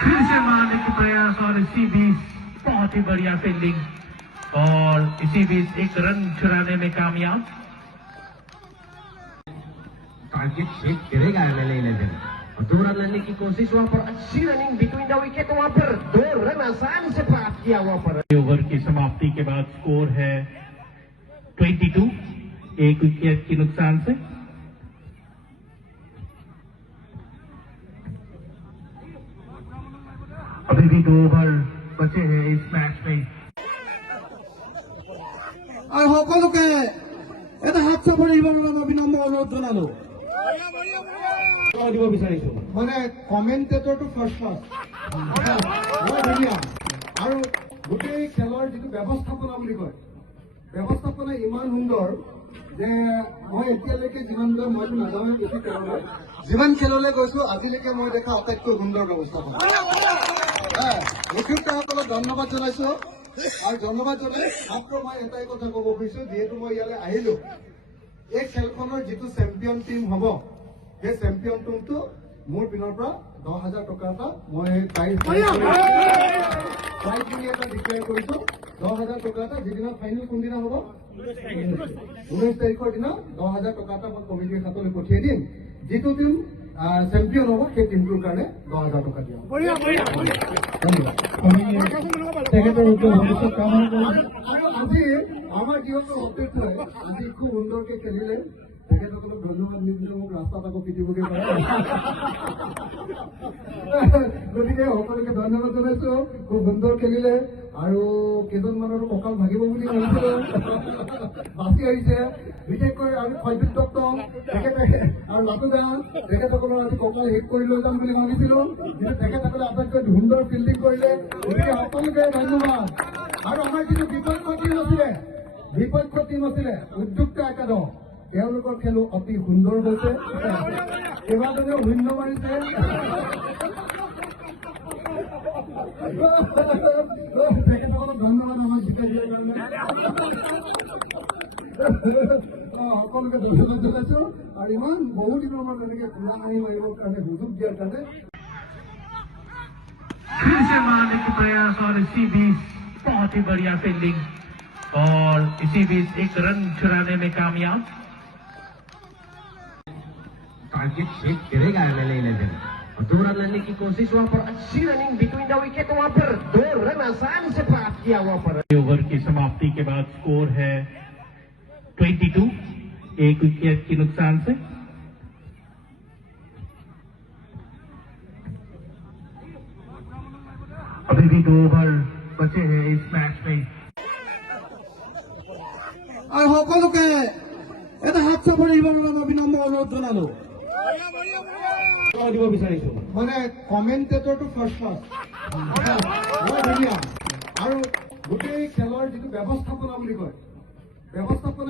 फिर से मारने की प्रयास और इसी बीच बहुत ही बढ़िया फील्डिंग और इसी बीच एक रन चुराने में कामयाब। टारगेट सेट करेगा एमएलए 11 और 2 रन लेने की कोशिश, वहां पर अच्छी रनिंग बिटवीन द विकेट, वहां पर 2 रन आसान से प्राप्त किया वहां पर। ओवर की समाप्ति के बाद स्कोर है 22, एक विकेट के नुकसान से। अभी भी 2 ओवर बचे हैं इस मैच में। আৰু সকলোকে এটা হাত চাপৰি দিবৰ বাবে মই বিনম্ৰ অনুৰোধ জনালো। দিব বিচাৰিছো মানে কমেণ্টেটৰটো ফাৰ্ষ্ট ক্লাছ বৰ ধুনীয়া আৰু গোটেই খেলৰ যিটো ব্যৱস্থাপনা বুলি কয়, ব্যৱস্থাপনা ইমান সুন্দৰ যে মই এতিয়ালৈকে যিমানদৰে মইতো নাজানো বেছি খেললৈ, যিমান খেললৈ গৈছো আজিলৈকে মই দেখা আটাইতকৈ সুন্দৰ ব্যৱস্থাপনা। উদ্যোক্তাসকলক ধন্যবাদ জনাইছো আৰু ধন্যবাদ জনাই মাত্ৰ মই এটাই কথা ক'ব খুজিছো, যিহেতু মই ইয়ালৈ আহিলো, এই খেলখনৰ যিটো চেম্পিয়ন টীম হ'ব সেই চেম্পিয়ন টীমটো মোৰ পিনৰ পৰা 10,000 টকা এটা মই প্ৰাইজ মানি এটা ডিক্লেয়াৰ কৰিছো। 10,000 টকা এটা যিদিনা ফাইনেল কোনদিনা হ'ব 19 তাৰিখৰ দিনা 10,000 টকা এটা মই কমিটিৰ হাতলৈ পঠিয়াই দিম। যিটো টীম চেম্পিয়ন হ'ব সেই টীমটোৰ কাৰণে 10,000 টকা দিয়া হ'ব। তেখেতৰ উত্তৰ ভৱিষ্যত কামনা কৰিম। আজি আমাৰ যিহেতু অপডেট হয়, আজি খুব সুন্দৰকে খেলিলে, তেখেতসকলক ধন্যবাদ নিদিলে মোক ৰাস্তাত আকৌ পিটিবগৈ পাৰে। গতিকে সকলোকে ধন্যবাদ জনাইছো, খুব সুন্দৰ খেলিলে আৰু কেইজনমানৰ কঁকাল ভাগিব বুলি ভাবিছিলো, বাচি আহিছে। বিশেষকৈ আমি সৈবিক দত্ত তেখেতে আৰু লাটুদা তেখেতসকলৰ আজি কঁকাল হিট কৰি লৈ যাম বুলি ভাবিছিলো, কিন্তু তেখেতসকলে আটাইতকৈ সুন্দৰ ফিল্ডিং কৰিলে। গতিকে সকলোকে ধন্যবাদ। আৰু আমাৰ যিটো বিপক্ষ টিম আছিলে উদ্যোক্তা একাদশ, তেওঁলোকৰ খেলো অতি সুন্দৰ হৈছে, কেইবাজনেও শূন্য মাৰিছে। তেখেতসকলক ধন্যবাদ আমাক জিকাই দিয়াৰ কাৰণে। সকলোকে ধন্যবাদ জনাইছো আৰু ইমান বহু দিনৰ মূৰত এনেকে ঘূৰা আনি মাৰিবৰ কাৰণে সুযোগ দিয়াৰ কাৰণে। फिर से मारने की प्रयास और इसी बीच बहुत ही बढ़िया फील्डिंग और इसी बीच एक रन चुराने में कामयाब। टारगेट सेट करेगा एमएलए 11 और 2 रन लेने की कोशिश, वहां पर अच्छी रनिंग बिटवीन द विकेट, वहां पर 2 रन आसान से प्राप्त किया वहां पर। ओवर की समाप्ति के बाद स्कोर है 22, एक विकेट के नुकसान से। अभी भी 2 ओवर बचे हैं इस मैच में। আৰু সকলোকে এটা হাত চাপৰি দিবৰ বাবে মই বিনম্ৰ অনুৰোধ জনালো। দিব বিচাৰিছো মানে কমেণ্টেটৰটো ফাৰ্ষ্ট ক্লাছ বৰ ধুনীয়া আৰু গোটেই খেলৰ যিটো ব্যৱস্থাপনা বুলি কয়, ব্যৱস্থাপনা